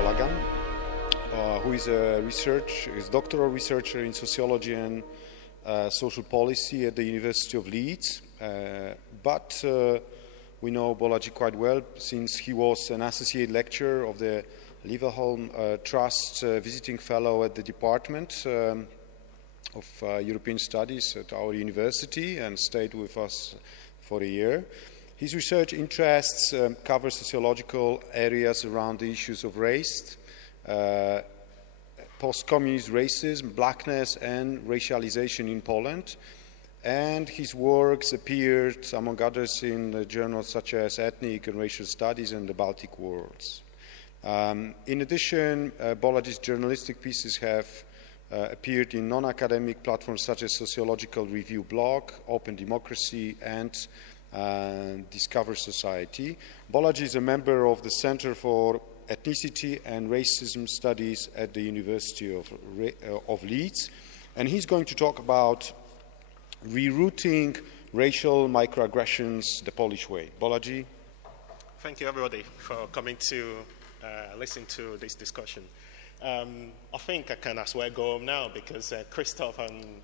Bolagun, who is a doctoral researcher in sociology and social policy at the University of Leeds. But we know Bolaji quite well since he was an associate lecturer of the Leverhulme Trust visiting fellow at the Department of European Studies at our university and stayed with us for a year. His research interests cover sociological areas around the issues of race, post-communist racism, blackness, and racialization in Poland. And his works appeared, among others, in journals such as Ethnic and Racial Studies and the Baltic Worlds. In addition, Bolaji's journalistic pieces have appeared in non-academic platforms such as Sociological Review blog, Open Democracy, and Discover Society. Bolaji is a member of the Center for Ethnicity and Racism Studies at the University of Leeds, and he's going to talk about rerouting racial microaggressions the Polish way. Bolaji? Thank you, everybody, for coming to listen to this discussion. I think I can as well go home now because Christoph and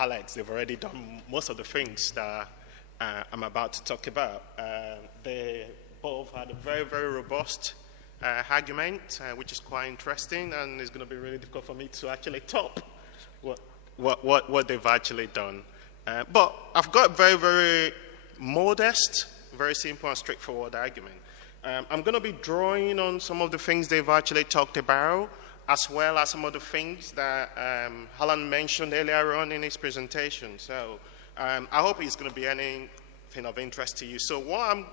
Alex, they've already done most of the things that I'm about to talk about. They both had a very, very robust argument, which is quite interesting, and it's going to be really difficult for me to actually top what they've actually done. But I've got a very, very modest, very simple and straightforward argument. I'm going to be drawing on some of the things they've actually talked about, as well as some of the things that Alan mentioned earlier on in his presentation. So I hope it's going to be anything of interest to you. So what I'm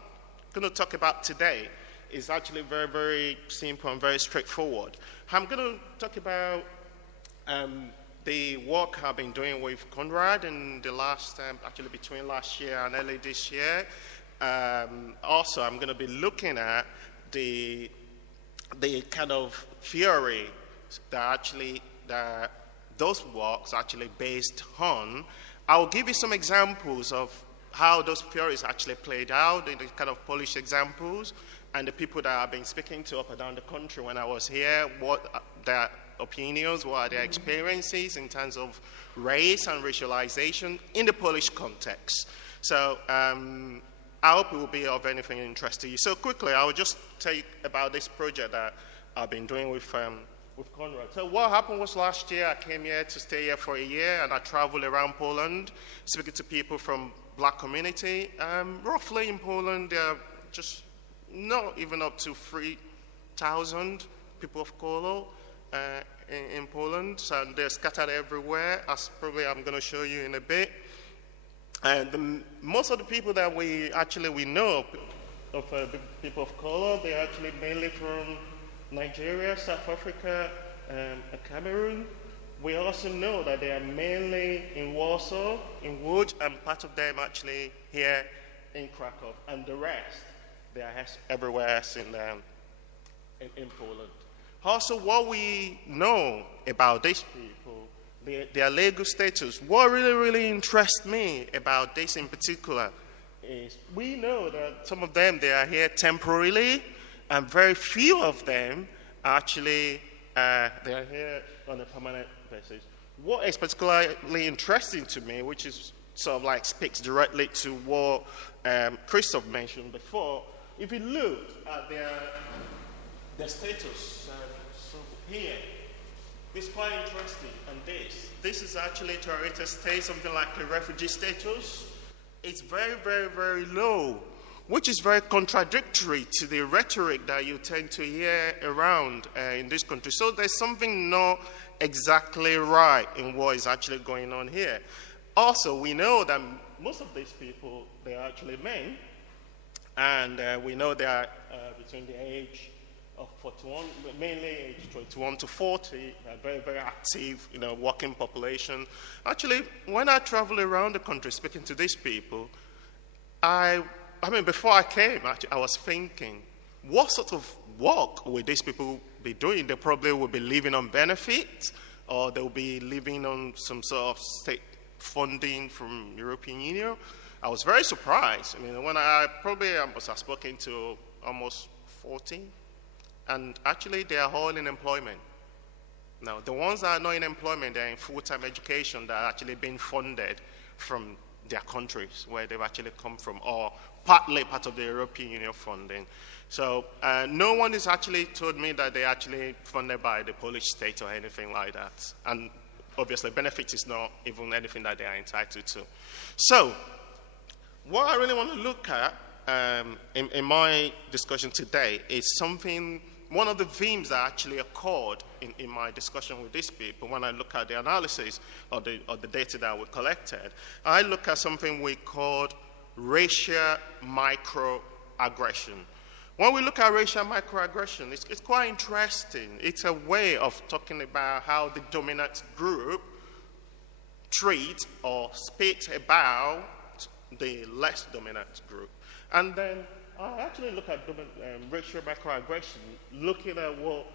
going to talk about today is actually very, very simple and very straightforward. I'm going to talk about the work I've been doing with Conrad in the last, actually between last year and early this year. Also, I'm going to be looking at the kind of theory that those works actually based on. I'll give you some examples of how those theories actually played out, in the kind of Polish examples, and the people that I've been speaking to up and down the country when I was here, what their opinions, what are their experiences in terms of race and racialization in the Polish context. So I hope it will be of anything interest to you. So quickly, I will just tell you about this project that I've been doing with Conrad. So what happened was last year, I came here to stay here for a year, and I traveled around Poland, speaking to people from black community. Roughly in Poland, there are just not even up to 3,000 people of color in Poland. So they're scattered everywhere, as probably I'm going to show you in a bit. And most of the people that we know of people of color, they're actually mainly from Nigeria, South Africa, and Cameroon. We also know that they are mainly in Warsaw, in Łódź, and part of them actually here in Krakow, and the rest, they are everywhere else in Poland. Also, what we know about these people, their legal status, what really, really interests me about this in particular is we know that some of them, they are here temporarily, and very few of them actually, they are here on a permanent basis. What is particularly interesting to me, which is sort of like speaks directly to what Christoph mentioned before, if you look at their status, so here, it's quite interesting, and this is actually to a rate state, something like a refugee status. It's very, very, very low, which is very contradictory to the rhetoric that you tend to hear around in this country. So there's something not exactly right in what is actually going on here. Also, we know that most of these people, they are actually men, and we know they are between the age of 41, mainly age 21 to 40, a very, very active, working population. Actually, when I travel around the country speaking to these people, I mean, before I came, actually, I was thinking, what sort of work will these people be doing? They probably will be living on benefits, or they'll be living on some sort of state funding from European Union. I was very surprised. I mean, when I must have spoken to almost 40 and actually they are all in employment. Now, the ones that are not in employment, they're in full-time education that are actually being funded from their countries where they've actually come from, or partly part of the European Union funding. So no one has actually told me that they're actually funded by the Polish state or anything like that. And obviously, benefit is not even anything that they are entitled to. So what I really want to look at in my discussion today is one of the themes that actually occurred in my discussion with these people when I look at the analysis of the data that we collected. I look at something we called racial microaggression. When we look at racial microaggression, it's quite interesting. It's a way of talking about how the dominant group treat or speak about the less dominant group. And then I actually look at racial microaggression, looking at what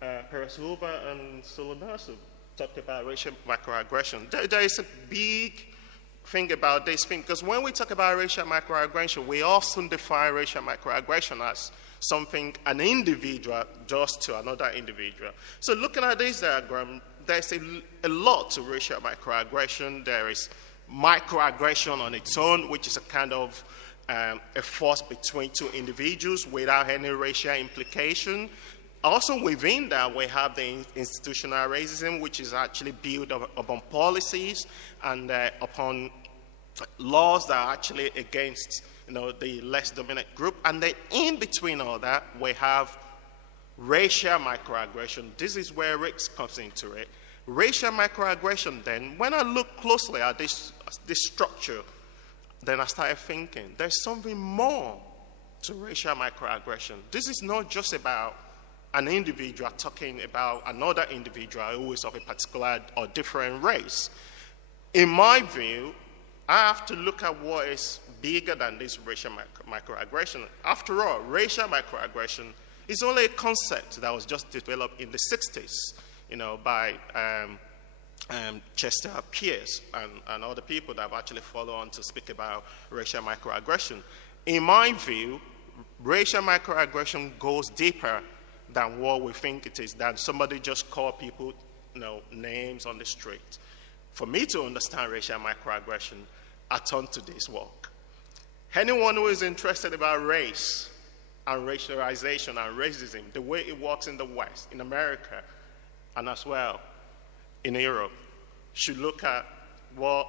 Perez-Hoover and Solonaso talked about racial microaggression. There is a big thing about this thing, because when we talk about racial microaggression, we often define racial microaggression as something an individual does to another individual. So looking at this diagram, there's a lot to racial microaggression. There is microaggression on its own, which is a kind of a force between two individuals without any racial implication. Also within that, we have the institutional racism, which is actually built upon policies and upon laws that are actually against the less dominant group. And then in between all that, we have racial microaggression. This is where race comes into it. Racial microaggression, then, when I look closely at this structure, then I started thinking, there's something more to racial microaggression. This is not just about an individual talking about another individual who is of a particular or different race. In my view, I have to look at what is bigger than this racial microaggression. After all, racial microaggression is only a concept that was just developed in the 60s, by Chester Pierce and other people that have actually followed on to speak about racial microaggression. In my view, racial microaggression goes deeper than what we think it is, than somebody just call people names on the street. For me to understand racial microaggression, I turn to this work. Anyone who is interested about race and racialization and racism, the way it works in the West, in America, and as well in Europe, should look at what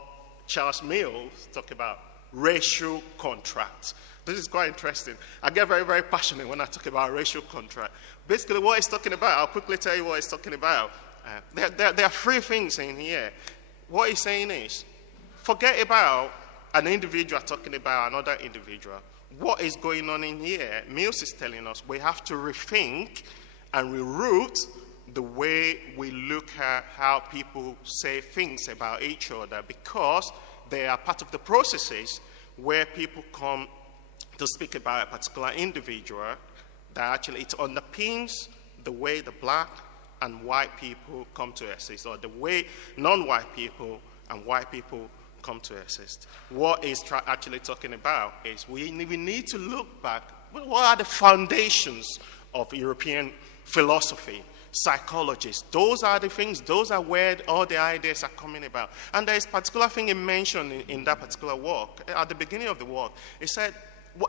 Charles Mills talked about, racial contracts. This is quite interesting. I get very, very passionate when I talk about racial contract. Basically, what he's talking about, I'll quickly tell you what he's talking about. There are three things in here. What he's saying is, forget about an individual talking about another individual. What is going on in here? Mills is telling us we have to rethink and reroute the way we look at how people say things about each other, because they are part of the processes where people come to speak about a particular individual that actually it underpins the way the black and white people come to exist, or the way non-white people and white people come to exist. What is actually talking about is we need to look back. What are the foundations of European philosophy, psychologists? Those are the things, those are where all the ideas are coming about. And there is a particular thing he mentioned in that particular work. At the beginning of the work, he said,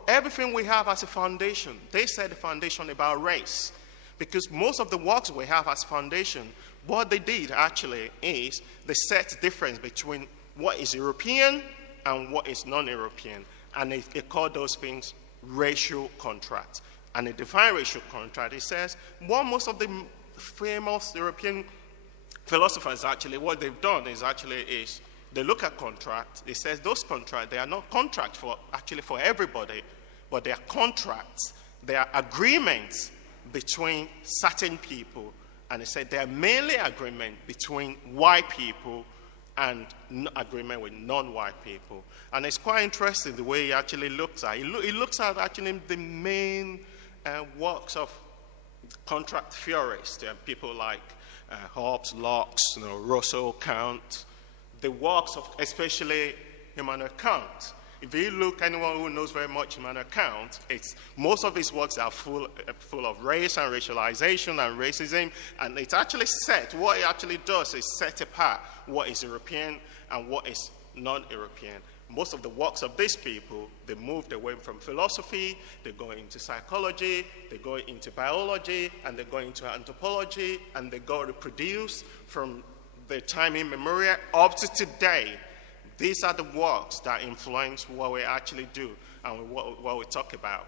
everything we have as a foundation, they said the foundation about race. Because most of the works we have as foundation, what they did actually is they set difference between what is European and what is non-European. And they call those things racial contracts. And they define racial contract. It says, what most of the famous European philosophers actually, what they've done is they look at contracts. It says those contracts, they are not contracts for everybody, but they are contracts. They are agreements between certain people. And it said they are mainly agreement between white people and agreement with non-white people. And it's quite interesting the way he actually looks at it. He looks at actually the main works of contract theorists, people like Hobbes, Locke, Rousseau, Kant, the works of especially Immanuel Kant. If you look, anyone who knows very much Immanuel Kant, most of his works are full of race and racialization and racism, and it's actually what it actually does is set apart what is European and what is non-European. Most of the works of these people, they moved away from philosophy, they go into psychology, they go into biology, and they go into anthropology, and they go reproduce from the time immemorial up to today. These are the works that influence what we actually do and what we talk about.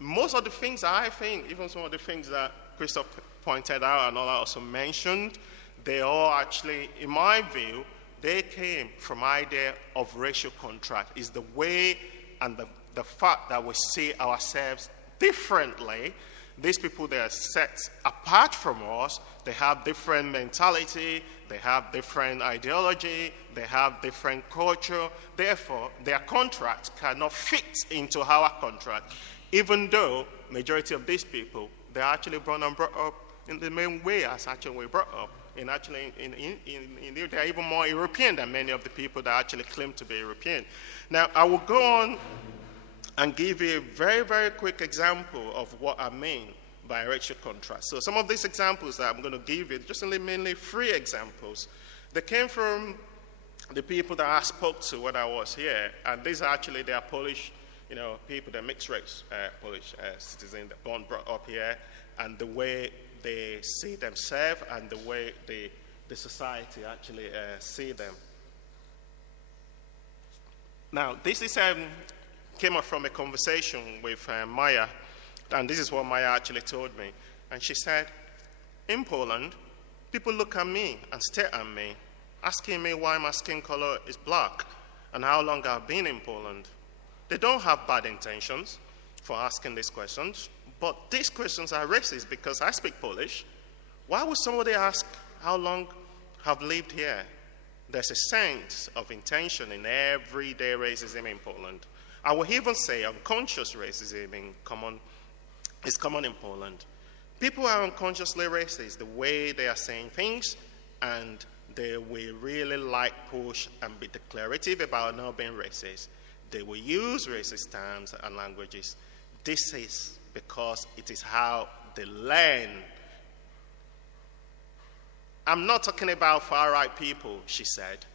Most of the things I think, even some of the things that Christoph pointed out and Ola also mentioned, they all actually, in my view, they came from idea of racial contract. It's the way and the fact that we see ourselves differently. These people, they are set apart from us. They have different mentality. They have different ideology. They have different culture. Therefore, their contract cannot fit into our contract, even though majority of these people, they're actually born and brought up in the main way as actually we brought up. And actually, they're even more European than many of the people that actually claim to be European. Now, I will go on and give you a very, very quick example of what I mean by racial contrast. So some of these examples that I'm going to give you, just mainly 3 examples, they came from the people that I spoke to when I was here, and these are actually, they are Polish, people, they're mixed race, Polish citizens, born, brought up here, and the way they see themselves and the way the society actually see them. Now, this is came up from a conversation with Maya, and this is what Maya actually told me. And she said, in Poland, people look at me and stare at me, asking me why my skin color is black and how long I've been in Poland. They don't have bad intentions for asking these questions, but these questions are racist because I speak Polish. Why would somebody ask how long I've lived here? There's a sense of intention in everyday racism in Poland. I will even say unconscious racism is common in Poland. People are unconsciously racist the way they are saying things, and they will really push and be declarative about not being racist. They will use racist terms and languages. This is because it is how they learn. I'm not talking about far-right people, she said.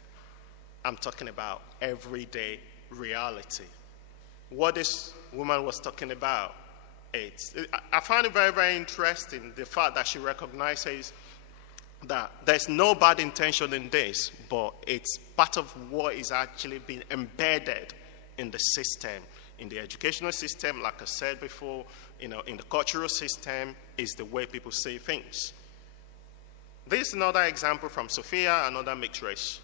I'm talking about everyday reality. What this woman was talking about, I find it very, very interesting, the fact that she recognizes that there's no bad intention in this, but it's part of what is actually being embedded in the system, in the educational system, like I said before, in the cultural system, is the way people see things. This is another example from Sofia, another mixed race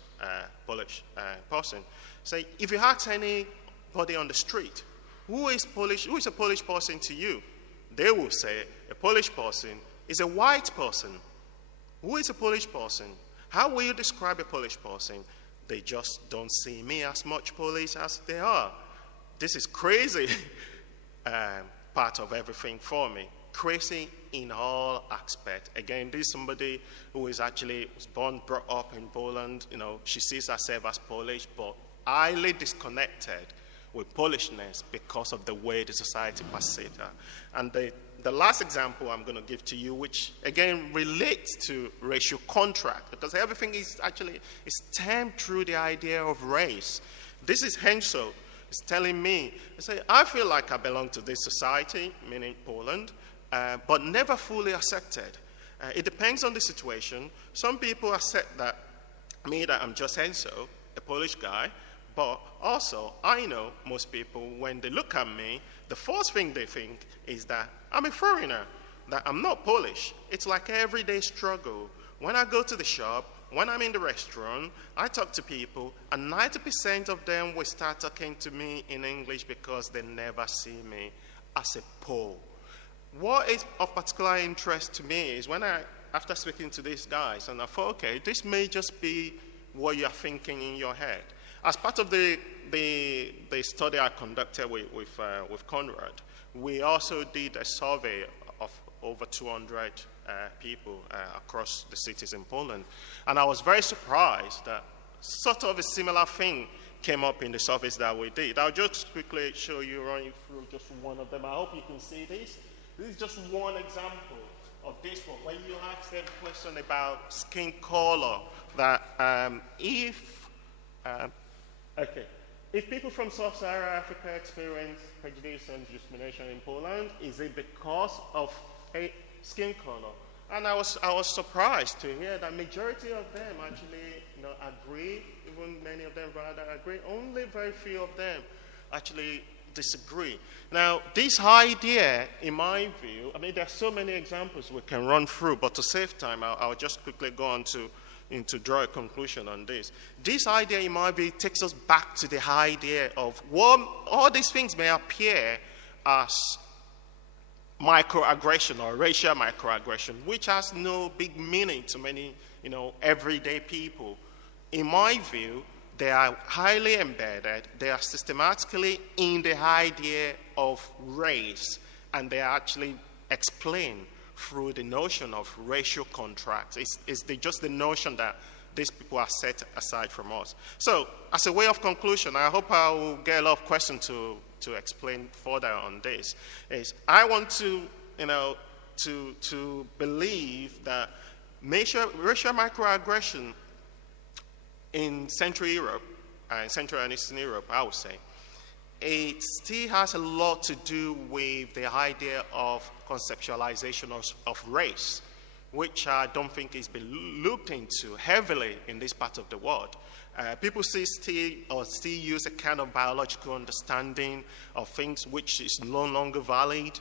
Polish person. Say, if you ask anybody on the street, who is a Polish person to you? They will say, a Polish person is a white person. Who is a Polish person? How will you describe a Polish person? They just don't see me as much Polish as they are. This is crazy part of everything for me. Crazy in all aspects. Again, this is somebody who is actually born, brought up in Poland. She sees herself as Polish, but highly disconnected with Polishness because of the way the society perceives her. And the last example I'm going to give to you, which again relates to racial contract, because everything is stemmed through the idea of race. This is Hensel. It's telling me, I feel like I belong to this society, meaning Poland, but never fully accepted. It depends on the situation. Some people accept that I'm just Hensel, a Polish guy, but also I know most people, when they look at me, the first thing they think is that I'm a foreigner, that I'm not Polish. It's like an everyday struggle. When I go to the shop, when I'm in the restaurant, I talk to people, and 90% of them will start talking to me in English because they never see me as a Pole. What is of particular interest to me is after speaking to these guys, and I thought, okay, this may just be what you're thinking in your head. As part of the study I conducted with Conrad, we also did a survey of over 200 people across the cities in Poland. And I was very surprised that sort of a similar thing came up in the surveys that we did. I'll just quickly show you, run you through just one of them. I hope you can see this. This is just one example of this one. When you ask them a question about skin color, that if people from sub-Saharan Africa experience prejudice and discrimination in Poland, is it because of a skin color? And I was surprised to hear that majority of them actually agree, even many of them rather agree. Only very few of them actually disagree. Now, this idea, in my view, I mean, there are so many examples we can run through, but to save time, I'll just quickly go on to draw a conclusion on this. This idea, in my view, takes us back to the idea of what all these things may appear as microaggression or racial microaggression, which has no big meaning to many, everyday people. In my view, they are highly embedded. They are systematically in the idea of race, and they are actually explained through the notion of racial contracts. It's just the notion that these people are set aside from us. So, as a way of conclusion, I hope I will get a lot of questions to explain further on this. Is I want to, to believe that racial microaggression in Central Europe, Central and Eastern Europe, I would say, it still has a lot to do with the idea of conceptualization of race, which I don't think is been looked into heavily in this part of the world. People still use a kind of biological understanding of things which is no longer valid,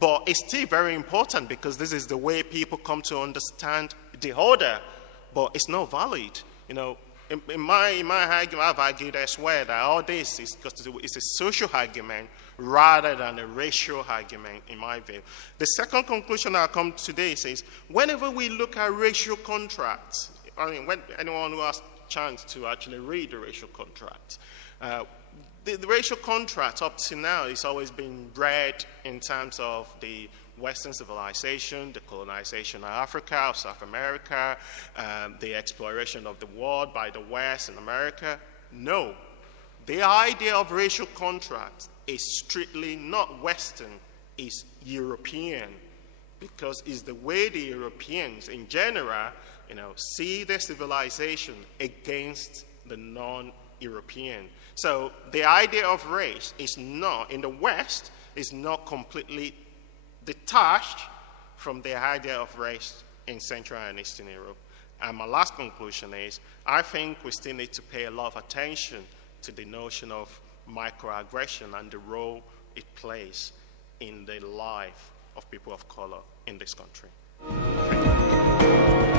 but it's still very important because this is the way people come to understand the other, but it's not valid. In my argument, I've argued elsewhere that all this is it's a social argument rather than a racial argument, in my view. The second conclusion I'll come to today says, whenever we look at racial contracts, when anyone who has a chance to actually read the racial contracts, the racial contract up to now has always been read in terms of the Western civilization, the colonization of Africa, of South America, the exploration of the world by the West and America. No. The idea of racial contract is strictly not Western, it's European, because it's the way the Europeans in general, see their civilization against the non-European. So the idea of race is not, in the West, is not completely detached from the idea of race in Central and Eastern Europe. And my last conclusion is, I think we still need to pay a lot of attention to the notion of microaggression and the role it plays in the life of people of color in this country. Thank you.